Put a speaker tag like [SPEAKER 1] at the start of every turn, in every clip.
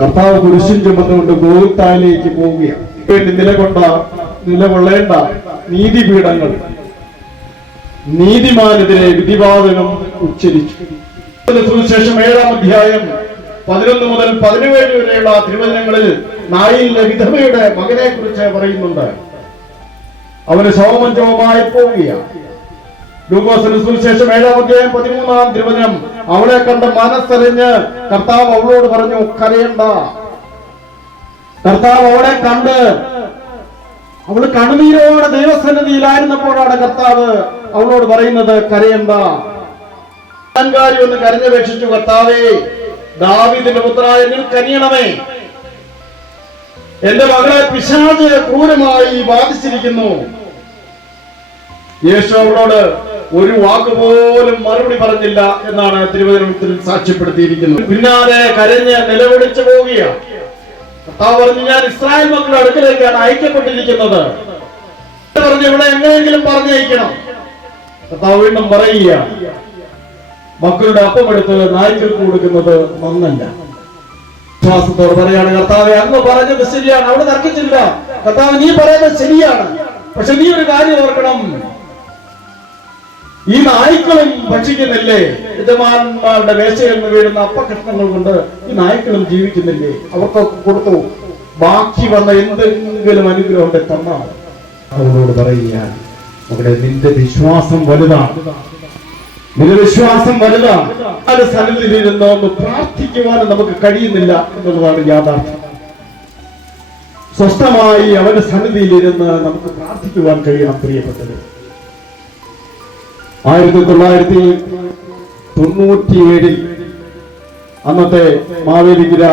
[SPEAKER 1] കർത്താവ് കുരിശിൻ ചുമന്നുകൊണ്ട് ഗോത്തായിലേക്ക് പോവുകയാണ്. വേണ്ടി നിലകൊണ്ട നിലകൊള്ളേണ്ട നീതിപീഠങ്ങൾ. നീതിമാനെതിരെ വിധിവാദകം ഉച്ചരിച്ചു. സുവിശേഷം ഏഴാം അധ്യായം പതിനൊന്ന് മുതൽ പതിനേഴ് വരെയുള്ള തിരുവചനങ്ങളിൽ നായിലെ വിധവയുടെ മകനെ കുറിച്ച് പറയുന്നുണ്ട്. അവന് ശവമഞ്ചവുമായി പോവുകയാണ്. ലൂക്കോസിന് സുവിശേഷം ഏഴാം അധ്യായം പതിമൂന്നാം തിരുവചനം. അവളെ കണ്ട് മനസ്സറിഞ്ഞ് കർത്താവ് അവളോട് പറഞ്ഞു കരയണ്ട. കർത്താവ് അവളെ കണ്ട് അവൾ കണ്ണുനീരോടെ ദൈവസന്നിധിയിലായിരുന്നപ്പോഴാണ് കർത്താവ് അവളോട് പറയുന്നത് കരയണ്ട. കാര്യം ഒന്ന് കരഞ്ഞപേക്ഷിച്ചു കർത്താവേ ദാവീദിന്റെ പുത്രായ നിൽ കനിയണമേ. എന്റെ മകളെ പിശാജ് ക്രൂരമായി ബാധിച്ചിരിക്കുന്നു. യേശു ഒരു വാക്ക് പോലും മറുപടി പറഞ്ഞില്ല എന്നാണ് തിരുവനന്തപുരത്തിൽ സാക്ഷ്യപ്പെടുത്തിയിരിക്കുന്നത്. പിന്നാലെ കരഞ്ഞ് നിലവിളിച്ചു പോവുകയാണ്. കർത്താവ് പറഞ്ഞു ഞാൻ ഇസ്രായേൽ മക്കളുടെ അടുക്കലേക്കാണ് അയക്കപ്പെട്ടിരിക്കുന്നത്. പറഞ്ഞു ഇവിടെ എങ്ങനെയെങ്കിലും പറഞ്ഞയക്കണം. കർത്താവ് വീണ്ടും പറയുക മക്കളുടെ അപ്പം എടുത്ത് നായ്ക്കൾക്ക് കൊടുക്കുന്നത് നന്നല്ല. വിശ്വാസത്തോട് പറയാണ് കർത്താവ് അങ്ങ് പറഞ്ഞത് ശരിയാണ്. അവിടെ തർക്കിച്ചില്ല കർത്താവ് നീ പറയുന്നത് ശരിയാണ്. പക്ഷെ നീ ഒരു കാര്യം ഓർക്കണം. ഈ നായ്ക്കളും ഭക്ഷിക്കുന്നില്ലേ? യജമാന്മാരുടെ വേശയിൽ നിന്ന് വീഴുന്ന അപ്പകഷ്ണങ്ങൾ കൊണ്ട് ഈ നായ്ക്കളും ജീവിക്കുന്നില്ലേ? അവർക്കൊക്കെ കൊടുത്തു. ബാക്കി വന്ന എന്തെങ്കിലും അനുഗ്രഹം തന്നാണ്. അവരോട് പറയുകയാണ് അവിടെ നിന്റെ വിശ്വാസം വലുതാണ്. നിന്റെ വിശ്വാസം വലുതാണ്. അത് സന്നിധിയിലിരുന്ന് ഒന്ന് പ്രാർത്ഥിക്കുവാനും നമുക്ക് കഴിയുന്നില്ല എന്നുള്ളതാണ് യാഥാർത്ഥ്യം. സ്വസ്ഥമായി അവന്റെ സന്നിധിയിലിരുന്ന് നമുക്ക് പ്രാർത്ഥിക്കുവാൻ കഴിയണം പ്രിയപ്പെട്ടത് ആയിരത്തി തൊള്ളായിരത്തി തൊണ്ണൂറ്റിയേഴിൽ അന്നത്തെ മാവേലിക്കര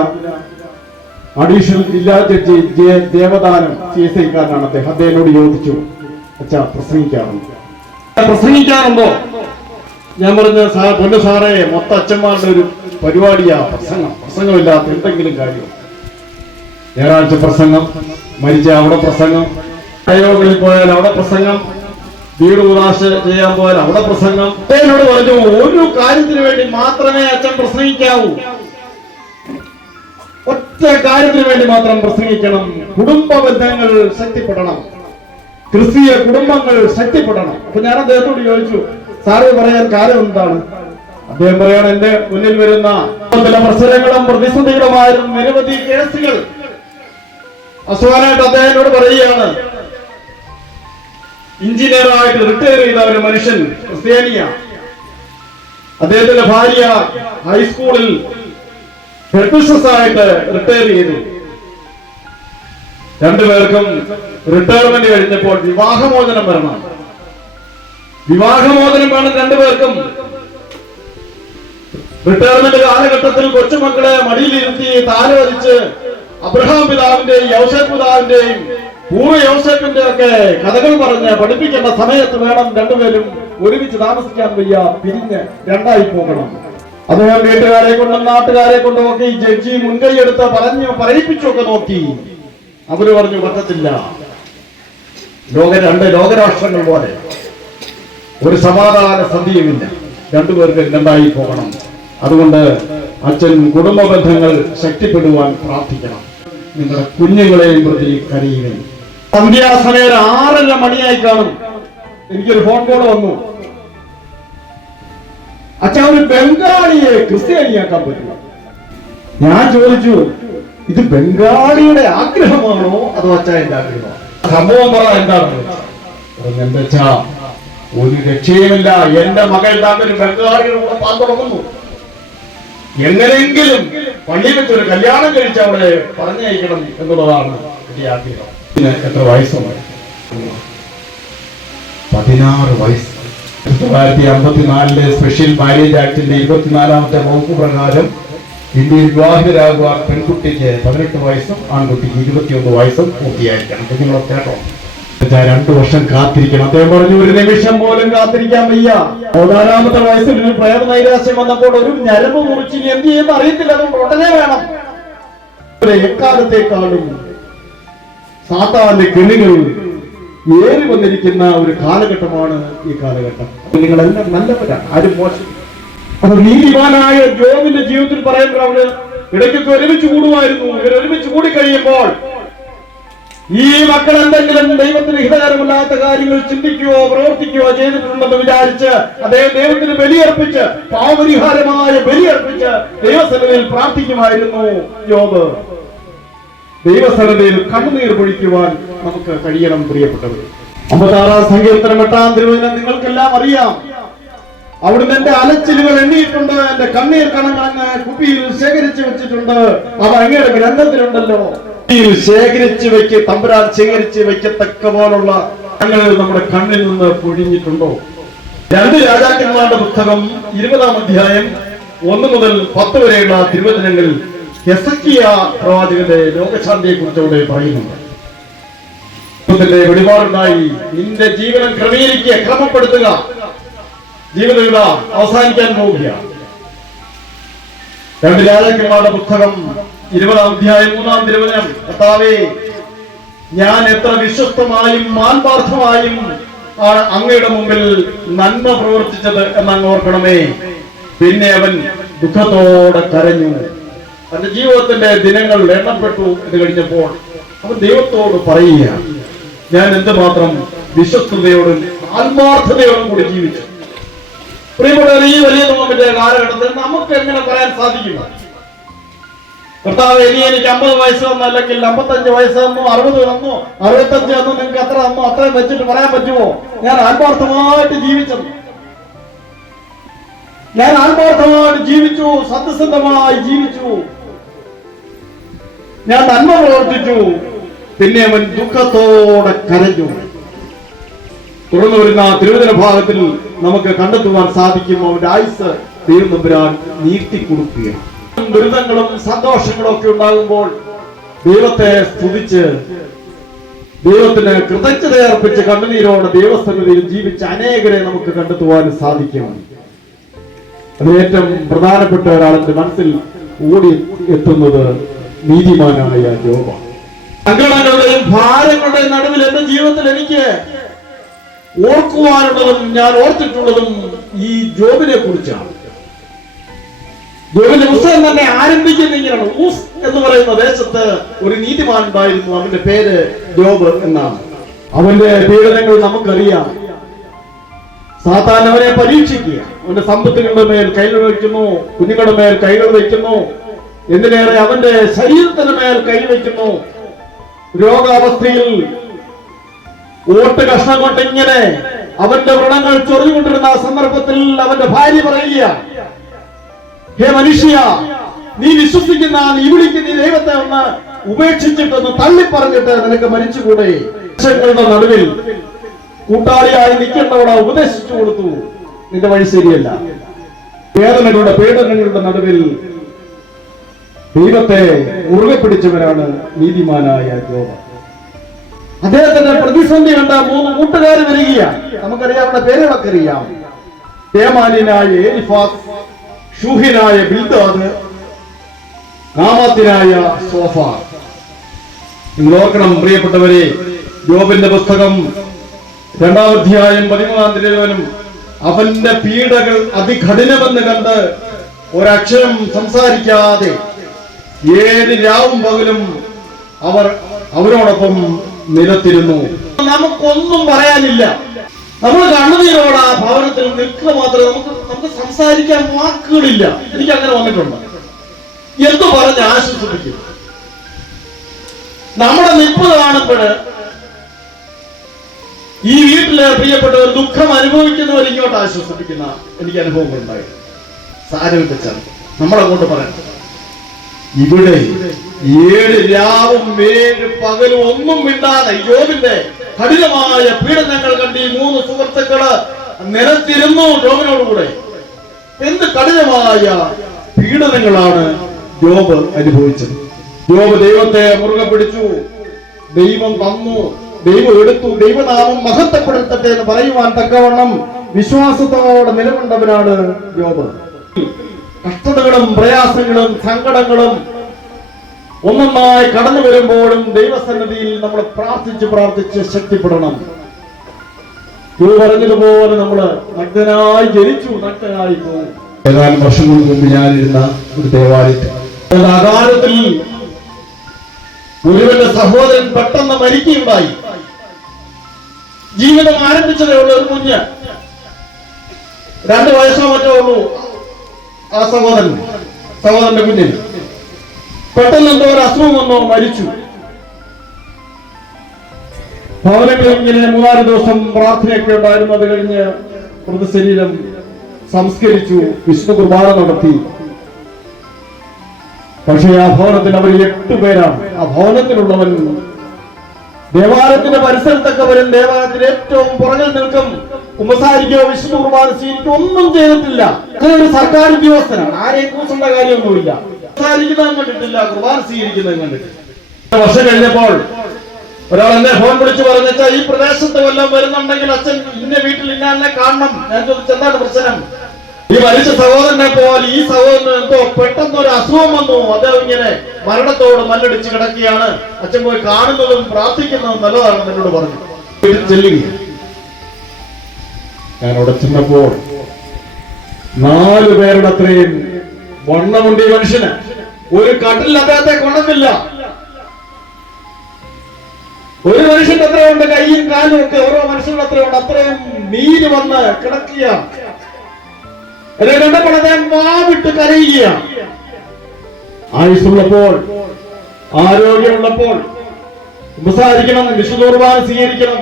[SPEAKER 1] അഡീഷണൽ ജില്ലാ ജഡ്ജി ജെ ദേവദാനം സി അദ്ദേഹം. അദ്ദേഹത്തോട് ചോദിച്ചു അച്ഛാ പ്രസംഗിക്കാറുണ്ട്? പ്രസംഗിക്കാറുണ്ടോ? ഞാൻ പറഞ്ഞ സാ പൊന്നു സാറേ മൊത്ത അച്ഛന്മാരുടെ ഒരു പരിപാടിയാ. പ്രസംഗം പ്രസംഗമില്ലാത്ത എന്തെങ്കിലും കാര്യം. ഞായറാഴ്ച പ്രസംഗം മരിച്ച അവിടെ പ്രസംഗം അയോകളിൽ പോയാൽ അവിടെ പ്രസംഗം വീട് ചെയ്യാൻ പോയാൽ അവിടെ പ്രസംഗം. എന്നോട് പറഞ്ഞു ഒരു കാര്യത്തിന് വേണ്ടി മാത്രമേ അച്ഛൻ പ്രസംഗിക്കാവൂ. ഒറ്റ കാര്യത്തിന് വേണ്ടി മാത്രം പ്രസംഗിക്കണം. കുടുംബ ബന്ധങ്ങൾ ശക്തിപ്പെടണം. ക്രിസ്തീയ കുടുംബങ്ങൾ ശക്തിപ്പെടണം. അപ്പൊ ഞാൻ അദ്ദേഹത്തോട് ചോദിച്ചു സാറ് പറയാൻ കാര്യം എന്താണ്? അദ്ദേഹം പറയാണ് എന്റെ മുന്നിൽ വരുന്ന പല പ്രശ്നങ്ങളും പ്രതിസന്ധികളുമായിരുന്നു നിരവധി കേസുകൾ. അസുഖമായിട്ട് അദ്ദേഹത്തോട് പറയുകയാണ് എഞ്ചിനീയറായിട്ട് റിട്ടയർ ചെയ്ത ഒരു മനുഷ്യൻ ക്രിസ്ത്യാനിയ. അദ്ദേഹത്തിന്റെ ഭാര്യ ഹൈസ്കൂളിൽ ആയിട്ട് റിട്ടയർ ചെയ്തു. രണ്ടുപേർക്കും റിട്ടയർമെന്റ് കഴിഞ്ഞപ്പോൾ വിവാഹമോചനം വരണം. വിവാഹമോചനം വേണം രണ്ടുപേർക്കും. റിട്ടയർമെന്റ് കാലഘട്ടത്തിൽ കൊച്ചുമക്കളെ മടിയിലിരുത്തി താലോലിച്ച് അബ്രഹാം പിതാവിന്റെയും യൗസഫ് പിതാവിന്റെയും പൂർവ യൗസഫിന്റെ ഒക്കെ കഥകൾ പറഞ്ഞ് പഠിപ്പിക്കേണ്ട സമയത്ത് വേണം രണ്ടുപേരും ഒരുമിച്ച് താമസിക്കാൻ വയ്യ പിരിഞ്ഞ് രണ്ടായി പോകണം. അദ്ദേഹം വീട്ടുകാരെ കൊണ്ടും നാട്ടുകാരെ കൊണ്ടും ഒക്കെ ഈ ജഡ്ജി മുൻകൈയെടുത്ത് പറഞ്ഞു പറയിപ്പിച്ചൊക്കെ നോക്കി. അവർ പറഞ്ഞു പറ്റത്തില്ല. ലോക രണ്ട് ലോകരാഷ്ട്രങ്ങൾ പോലെ ഒരു സമാധാന സന്ധിയുമില്ല. രണ്ടുപേർക്ക് രണ്ടായി പോകണം. അതുകൊണ്ട് അച്ഛൻ കുടുംബ ബന്ധങ്ങൾ ശക്തിപ്പെടുവാൻ പ്രാർത്ഥിക്കണം. നിങ്ങളുടെ കുഞ്ഞുങ്ങളെയും പ്രതി കരയുകയും. സന്ധ്യാസമയം ആറര മണിയായി കാണും. എനിക്കൊരു ഫോൺ കോൾ വന്നു. അച്ഛാ ഒരു ബംഗാളിയെ ക്രിസ്ത്യാനിയാക്കാൻ പറ്റില്ല ഞാൻ ചോദിച്ചു ഇത് ബംഗാളിയുടെ ആഗ്രഹമാണോ അതോ അച്ഛന്റെ ആഗ്രഹമാണോ? സംഭവം പറ എന്താണ് എന്റെ അച്ഛാ ഒരു രക്ഷയുമില്ല. എന്റെ മകൾ താങ്കൾ ബംഗാളിയുടെ കൂടെ പാൻ തുടങ്ങുന്നു എങ്ങനെയെങ്കിലും പള്ളിയിൽ വെച്ച് ഒരു കല്യാണം കഴിച്ച് അവിടെ പറഞ്ഞയക്കണം എന്നുള്ളതാണ് എന്റെ ആഗ്രഹം. എത്ര വയസ്സുമായി? പതിനാറ് വയസ്സ്. ആയിരത്തി തൊള്ളായിരത്തി അമ്പത്തിനാലിലെ സ്പെഷ്യൽ മാരേജ് ആക്ടിന്റെ ഇരുപത്തിനാലാമത്തെ വകുപ്പ് പ്രകാരം ഇന്ത്യയിൽ വിവാഹിതരാകുവാൻ പെൺകുട്ടിക്ക് പതിനെട്ട് വയസ്സും ആൺകുട്ടിക്ക് ഇരുപത്തിയൊന്ന് വയസ്സും പൂർത്തിയായിരിക്കണം. കുഞ്ഞുങ്ങളൊക്കെ കേട്ടോ രണ്ടു വർഷം കാത്തിരിക്കണം. അദ്ദേഹം പറഞ്ഞു ഒരു നിമിഷം പോലും കാത്തിരിക്കാൻ വയ്യ. പതിനാലാമത്തെ വയസ്സിൽ ഒരു പ്രേത നൈരാശ്യം വന്നപ്പോൾ ഒരു ഞരമ്പ് മുറിച്ച് എന്ത് ചെയ്യുന്ന അറിയത്തില്ല. അതുകൊണ്ട് ഉടനെ വേണം. എക്കാലത്തേക്കാളും സാത്താന്റെ കെണികൾ ഏറി വന്നിരിക്കുന്ന ഒരു കാലഘട്ടമാണ് ഈ കാലഘട്ടം. നിങ്ങളെല്ലാം നല്ലവരാണ്. ആരും മോശം അപ്പൊ നീതിമാനായ ജോബിന്റെ ജീവിതത്തിൽ പറയുമ്പോൾ അവർ ഇടയ്ക്കൊക്കെ ഒരുമിച്ച് കൂടുമായിരുന്നു. ഇവർ ഒരുമിച്ച് കൂടി കഴിയുമ്പോൾ ഈ മക്കൾ എന്തെങ്കിലും ദൈവത്തിന് ഹിതകരമില്ലാത്ത കാര്യങ്ങൾ ചിന്തിക്കുകയോ പ്രവർത്തിക്കുകയോ ചെയ്തിട്ടുണ്ടെന്ന് വിചാരിച്ച് അദ്ദേഹം ദൈവത്തിന് ബലിയർപ്പിച്ച് പാവപരിഹാരമായ ബലിയർപ്പിച്ച് ദൈവസന്നിധിയിൽ പ്രാർത്ഥിക്കുമായിരുന്നു യോബ്. ദൈവസന്നിധിയിൽ കണ്ണുനീർ പൊഴിക്കുവാൻ നമുക്ക് കഴിയണം പ്രിയപ്പെട്ടവർ. അമ്പത്താറാം സങ്കീർത്തനം എട്ടാം തിരുവചനം നിങ്ങൾക്കെല്ലാം അറിയാം. അവിടുന്ന് എന്റെ അലച്ചിലുകൾ എണ്ണിയിട്ടുണ്ട് എന്റെ കണ്ണീർ കണങ്ങൾ അങ്ങ് കുപ്പിയിൽ ശേഖരിച്ചു വെച്ചിട്ടുണ്ട്. അവ അങ്ങയുടെ ഗ്രന്ഥത്തിലുണ്ടല്ലോ. ശേഖരിച്ചു വെക്ക് തമ്പുരാൻ ശേഖരിച്ച് വെക്കത്തക്ക പോലുള്ള അങ്ങനെ നമ്മുടെ കണ്ണിൽ നിന്ന് പൊഴിഞ്ഞിട്ടുണ്ടോ? രണ്ട് രാജാക്കന്മാരുടെ പുസ്തകം ഇരുപതാം അധ്യായം ഒന്ന് മുതൽ പത്ത് വരെയുള്ള തിരുവചനങ്ങളിൽ എസക്കിയ പ്രവാചകന്റെ ലോകശാന്തിയെ കുറിച്ച് അവിടെ പറയുന്നുണ്ട് വെളിപാടുണ്ടായി. നിന്റെ ജീവനം ക്രമീകരിക്കുക ക്രമപ്പെടുത്തുക. ജീവിതം അവസാനിക്കാൻ പോവുകയാണ്. രണ്ട് രാജാക്കന്മാരുടെ പുസ്തകം ഇരുപതാം അധ്യായം മൂന്നാം തിരുവചനം. കർത്താവേ ഞാൻ എത്ര വിശ്വസ്തമായും മാൻപാർത്ഥമായും ആണ് അങ്ങയുടെ മുമ്പിൽ നന്മ പ്രവർത്തിച്ചത് എന്നങ്ങ് ഓർക്കണമേ. പിന്നെ അവൻ ദുഃഖത്തോടെ കരഞ്ഞു. തന്റെ ജീവിതത്തിന്റെ ദിനങ്ങൾ എണ്ണപ്പെട്ടു എന്ന് കഴിഞ്ഞപ്പോൾ അവൻ ദൈവത്തോട് പറയുക ഞാൻ എന്തുമാത്രം വിശ്വസ്തയോടും ആത്മാർത്ഥതയോടും കൂടി ജീവിച്ചു. പ്രിയപ്പെട്ട ഈ വലിയ നോമ്പിന്റെ കാലഘട്ടത്തിൽ നമുക്ക് എങ്ങനെ പറയാൻ സാധിക്കും? കർത്താവ് ഇനി എനിക്ക് അമ്പത് വയസ്സ് വന്നു അല്ലെങ്കിൽ അമ്പത്തഞ്ച് വയസ്സ് വന്നു അറുപത് വന്നു അറുപത്തഞ്ച് വന്നു നിങ്ങൾക്ക് എത്ര വന്നു അത്രയും വെച്ചിട്ട് പറയാൻ പറ്റുമോ? ഞാൻ ആത്മാർത്ഥമായിട്ട് ജീവിച്ചത്. ഞാൻ ആത്മാർത്ഥമായിട്ട് ജീവിച്ചു സത്യസന്ധമായി ജീവിച്ചു. ഞാൻ നന്മ പ്രവർത്തിച്ചു. പിന്നെ അവൻ ദുഃഖത്തോടെ കരഞ്ഞു. തുടർന്ന് വരുന്ന തിരുവചന ഭാഗത്തിൽ നമുക്ക് കണ്ടെത്തുവാൻ സാധിക്കും അവന്റെ ആയുസ് ദൈവം നീട്ടിക്കൊടുക്കുകയാണ്. നീട്ടി കൊടുക്കുകയാണ് ദുരിതങ്ങളും സന്തോഷങ്ങളും ഒക്കെ ഉണ്ടാകുമ്പോൾ ദൈവത്തെ സ്തുതിച്ച് ദൈവത്തിന് കൃതജ്ഞത അർപ്പിച്ച് കണ്ണുനീരോടെ ജീവിച്ച അനേകരെ നമുക്ക് കണ്ടെത്തുവാൻ സാധിക്കും. അത് ഏറ്റവും പ്രധാനപ്പെട്ട ഒരാളിന്റെ മനസ്സിൽ ഓടി എത്തുന്നത് നീതിമാനായ ജോബ. സങ്കടങ്ങളുടെയും ഭാരങ്ങളുടെയും നടുവിൽ എന്റെ ജീവിതത്തിൽ എനിക്ക് ഓർക്കുവാനുള്ളതും ഞാൻ ഓർത്തിട്ടുള്ളതും ഈ ജോബിനെ കുറിച്ചാണ് ജോബിന്റെ പുസ്തകം തന്നെ ആരംഭിക്കുന്ന ഇങ്ങനെയാണ് ഊസ് എന്ന് പറയുന്ന ദേശത്ത് ഒരു നീതിമാൻ ഉണ്ടായിരുന്നു അവന്റെ പേര് ജോബ് എന്നാണ്. അവന്റെ പീഡനങ്ങൾ നമുക്കറിയാം. സാത്താൻ അവനെ പരീക്ഷിക്കുക. അവന്റെ സമ്പത്തുകളുടെ മേൽ കൈകൾ വയ്ക്കുന്നു കുഞ്ഞുങ്ങളുടെ മേൽ കൈകൾ വയ്ക്കുന്നു. എന്തിനേറെ അവന്റെ ശരീരത്തിന് മേൽ കൈ വയ്ക്കുന്നു. രോഗാവസ്ഥയിൽ ഓട്ട് കഷ്ണം കൊണ്ട് ഇങ്ങനെ അവന്റെ വ്രണങ്ങൾ ചൊറിഞ്ഞുകൊണ്ടിരുന്ന ആ സന്ദർഭത്തിൽ അവന്റെ ഭാര്യ പറയുക ഹേ മനുഷ്യ നീ വിശ്വസിക്കുന്ന നീ വിളിക്കുന്ന ഈ ദൈവത്തെ ഒന്ന് ഉപേക്ഷിച്ചിട്ടൊന്ന് തള്ളിപ്പറഞ്ഞിട്ട് നിനക്ക് മരിച്ചുകൂടെ? വർഷങ്ങളുടെ നടുവിൽ കൂട്ടാളിയായി നിൽക്കേണ്ടവിടെ ഉപദേശിച്ചു കൊടുത്തു. നിന്റെ വഴി ശരിയല്ല. വേദനകളുടെ പീഡനങ്ങളുടെ നടുവിൽ ദൈവത്തെ മുറുകെ പിടിച്ചവരാണ് നീതിമാനായ ഗോവ അദ്ദേഹത്തിന്റെ പ്രതിസന്ധി കണ്ട മൂന്ന് കൂട്ടുകാർ വരികയാണ്. നമുക്കറിയാം അവരുടെ പേരുകളൊക്കെ അറിയാം. തേമാനിനായ ഏലിഫാസ് ഷൂഹിനായ ബിൽദാദ് നാമത്തിനായ സോഫ നിങ്ങൾ പ്രിയപ്പെട്ടവരെ ജോബിന്റെ പുസ്തകം രണ്ടാം അധ്യായം പതിമൂന്നാം തിരുവനും അവന്റെ പീഡകൾ അതികഠിനമെന്ന് കണ്ട് ഒരക്ഷരം സംസാരിക്കാതെ ഏത് രാവും പകലും അവർ അവരോടൊപ്പം നിലത്തിരുന്നു. നമുക്കൊന്നും പറയാനില്ല. നമ്മൾ കണ്ണുനീരോട് ആ ഭവനത്തിൽ നിൽക്കുക മാത്രമേ നമുക്ക് നമുക്ക് സംസാരിക്കാൻ വാക്കുകളില്ല. എനിക്ക് അങ്ങനെ വന്നിട്ടുണ്ട്. എന്തു പറഞ്ഞ് ആശ്വസിപ്പിക്കും? നമ്മുടെ നിപ്പ് കാണുമ്പോൾ ഈ വീട്ടിലെ പ്രിയപ്പെട്ടവർ ദുഃഖം അനുഭവിക്കുന്നവർ ഇങ്ങോട്ട് ആശ്വസിപ്പിക്കുന്ന എനിക്ക് അനുഭവങ്ങൾ ഉണ്ടായി സാരമില്ല നമ്മളങ്ങോട്ട് പറയാം ഇവിടെ ഏഴ് രാവും ഏഴ് പകലും ഒന്നും മിണ്ടാതെ ജോബിന്റെ കഠിനമായ പീഡനങ്ങൾ കണ്ട് ഈ മൂന്ന് സുഹൃത്തുക്കൾ നിരത്തിരുന്നു ജോബിനോടുകൂടെ എന്ത് കഠിനമായ പീഡനങ്ങളാണ് ജോബ് അനുഭവിച്ചത്. ജോബ് ദൈവത്തെ മുറുകെ പിടിച്ചു. ദൈവം വന്നു. ദൈവം എടുത്തു. ദൈവനാമം മഹത്വപ്പെടുത്തട്ടെ എന്ന് പറയുവാൻ തക്കവണ്ണം വിശ്വാസത്തോടെ നിലകൊണ്ടവനാണ് ജോബ് കഷ്ടതകളും പ്രയാസങ്ങളും സങ്കടങ്ങളും ഒന്നൊന്നായി കടന്നു വരുമ്പോഴും ദൈവസന്നിധിയിൽ നമ്മൾ പ്രാർത്ഥിച്ച് പ്രാർത്ഥിച്ച് ശക്തിപ്പെടണം. ഗുരു പറഞ്ഞതുപോലെ നമ്മൾ നഗ്നനായി ജനിച്ചു നഗ്നനായി പോകും ഏതാനും വർഷങ്ങൾക്ക് മുമ്പ് ഞാനിരുന്ന ഒരു ദേവാലയത്തിൽ അകാലത്തിൽ ഗുരുവിന്റെ സഹോദരൻ പെട്ടെന്ന് മരിക്കുകയുണ്ടായി. ജീവിതം ആരംഭിച്ചതേ ഉള്ളൂ ഒരു കുഞ്ഞ്. രണ്ട് വയസ്സോ മറ്റോ ഉള്ളൂ ആ സഹോദരൻ. സഹോദരന്റെ കുഞ്ഞിന്. പെട്ടെന്ന് എന്തോ ഒരു അസുഖം വന്നോ മരിച്ചു. ഭവനങ്ങളിൽ ഇങ്ങനെ മൂന്നാൽ ദിവസം പ്രാർത്ഥനയൊക്കെ ഉണ്ടായിരുന്നു. അത് കഴിഞ്ഞ് മൃതശരീരം സംസ്കരിച്ചു വിഷ്ണു കുർബാന നടത്തി. പക്ഷേ ആ ഭവനത്തിൽ അവർ എട്ട് പേരാണ്. ആ ഭവനത്തിലുള്ളവൻ ദേവാലയത്തിന്റെ പരിസരത്തൊക്കെ വരും ദേവാലയത്തിന് ഏറ്റവും പുറകിൽ നിൽക്കും. കുമ്പസാരിക്കോ വിഷ്ണു കുർബാന സ്വീകരിക്കോ ഒന്നും ചെയ്തിട്ടില്ല. അങ്ങനെ സർക്കാർ ഉദ്യോഗസ്ഥനാണ്. ആരെയും കൂസേണ്ട കാര്യമൊന്നുമില്ല. കുമ്പസാരിക്കുന്നതും കണ്ടിട്ടില്ല കുർബാന സ്വീകരിക്കുന്നതും കണ്ടിട്ടില്ല. വർഷം കഴിഞ്ഞപ്പോൾ ഒരാൾ എന്നെ ഫോൺ വിളിച്ചു പറഞ്ഞാ ഈ പ്രദേശത്ത് വല്ലതും വരുന്നുണ്ടെങ്കിൽ അച്ഛൻ ഇന്ന വീട്ടിൽ ഇന്ന കാണണം. ഞാൻ ചോദിച്ചു എന്താണ് പ്രശ്നം? ഈ മരിച്ച സഹോദരനെ പോലെ ഈ സഹോദരന് പെട്ടെന്ന് ഒരു അസുഖം വന്നു. അദ്ദേഹം ഇങ്ങനെ മരണത്തോട് മല്ലടിച്ച് കിടക്കുകയാണ്. അച്ഛൻ പോയി കാണുന്നതും പ്രാർത്ഥിക്കുന്നതും നല്ലതാണെന്ന് എന്നോട് പറഞ്ഞു. ചെല്ലുകയാണ് ഞാൻ അവിടെ ചെന്നപ്പോൾ നാല് പേരുടെ അത്രയും വണ്ണമുണ്ട് ഈ മനുഷ്യന്. ഒരു കട്ടിൽ അദ്ദേഹത്തെ കൊണ്ടുന്നില്ല ഒരു മനുഷ്യന്റെ അത്രയുണ്ട് കൈയും കാലും ഒക്കെ ഓരോ മനുഷ്യരുടെ അത്രയുണ്ട്. അത്രയും നീര് വന്ന് കിടക്കുകയാണ്. എന്നെ വാവിട്ട് കരയുകയാണ്. ആയുസുള്ളപ്പോൾ ആരോഗ്യമുള്ളപ്പോൾ ഉപസാരിക്കണം വിശുദ്ധോർബാന സ്വീകരിക്കണം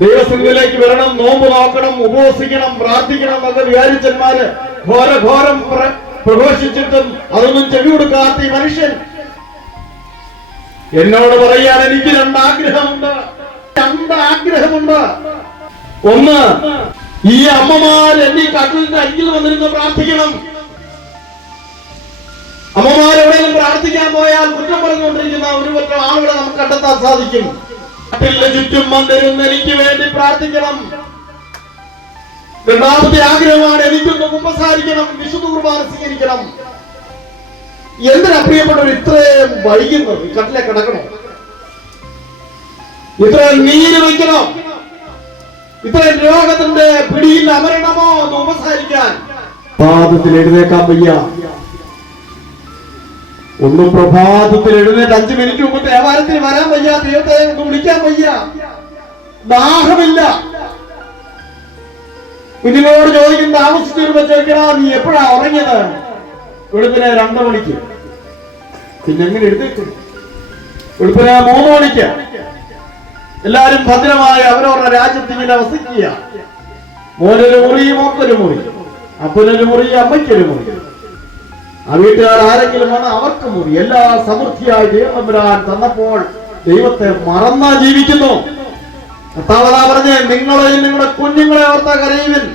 [SPEAKER 1] ദൈവസംഘത്തിലേക്ക് വരണം നോമ്പ് നോക്കണം ഉപവസിക്കണം പ്രാർത്ഥിക്കണം എന്നൊക്കെ വിചാരിച്ചന്മാര് ഘോര ഘോരം പ്രഘോഷിച്ചിട്ടും അതൊന്നും ചെവി കൊടുക്കാത്ത ഈ മനുഷ്യൻ. എന്നോട് പറയാൻ എനിക്ക് രണ്ട് ആഗ്രഹമുണ്ട് രണ്ട് ആഗ്രഹമുണ്ട് ഒന്ന് ഈ അമ്മമാർ എന്നെ കട്ടിലിന്റെ അരികിൽ വന്നിരുന്ന് പ്രാർത്ഥിക്കണം. എവിടെയെങ്കിലും പ്രാർത്ഥിക്കാൻ പോയാൽ കുറ്റം പറഞ്ഞുകൊണ്ടിരിക്കുന്ന ഒരു പറ്റം ആളുകളെ നമുക്ക് കണ്ടെത്താൻ സാധിക്കും. ചുറ്റും വന്നിരുന്ന് എനിക്ക് വേണ്ടി പ്രാർത്ഥിക്കണം. രണ്ടാമത്തെ ആഗ്രഹമാണ് എനിക്കൊന്ന് ഉപസാരിക്കണം വിശുദ്ധ കുർബാന സ്വീകരിക്കണം. എന്തിനാ പ്രിയപ്പെട്ടവർ ഇത്രയും വൈകുന്നത്? കട്ടിലെ കിടക്കണം? ഇത്രയും നീര് വയ്ക്കണോ? ഇത്രയും രോഗത്തിന്റെ പിടിയിൽ അമരണമോ എന്ന് ഉപസാരിക്കാൻ? പാദത്തിൽ എഴുന്നേക്കാൻ വയ്യ. ഒന്ന് പ്രഭാതത്തിൽ എഴുന്നേറ്റ് അഞ്ചു മിനിറ്റ് മുമ്പ് ദേവാലയത്തിൽ വരാൻ വയ്യ ദൈവത്തെ ഒന്ന് വിളിക്കാൻ വയ്യ. ദാഹമില്ല. കുഞ്ഞിനോട് ചോദിക്കും താമസിച്ചു വരുമ്പോ ചോദിക്കണോ നീ എപ്പോഴാ ഉറങ്ങിയത്? വെളുപ്പിനെ രണ്ടു മണിക്ക്. പിന്നെ എങ്ങനെ എഴുന്നേക്കും വെളുപ്പിനെ മൂന്ന് മണിക്ക്. എല്ലാരും ഭദ്രമായി അവരവരുടെ രാജ്യത്ത് ഇങ്ങനെ വസിക്കുക. മോനൊരു മുറി മോക്കൊരു മുറി അപ്പനൊരു മുറി അമ്മയ്ക്കൊരു മുറി. ആ വീട്ടുകാർ ആരെങ്കിലും വേണം അവർക്ക് മുറി. എല്ലാ സമൃദ്ധിയായി ദൈവമെമ്പുരാൻ തന്നപ്പോൾ ദൈവത്തെ മറന്നാ ജീവിക്കുന്നു. കർത്താവതാ പറഞ്ഞേ നിങ്ങളെയും നിങ്ങളുടെ കുഞ്ഞുങ്ങളെ ഓർത്താ കരയുവിൻ.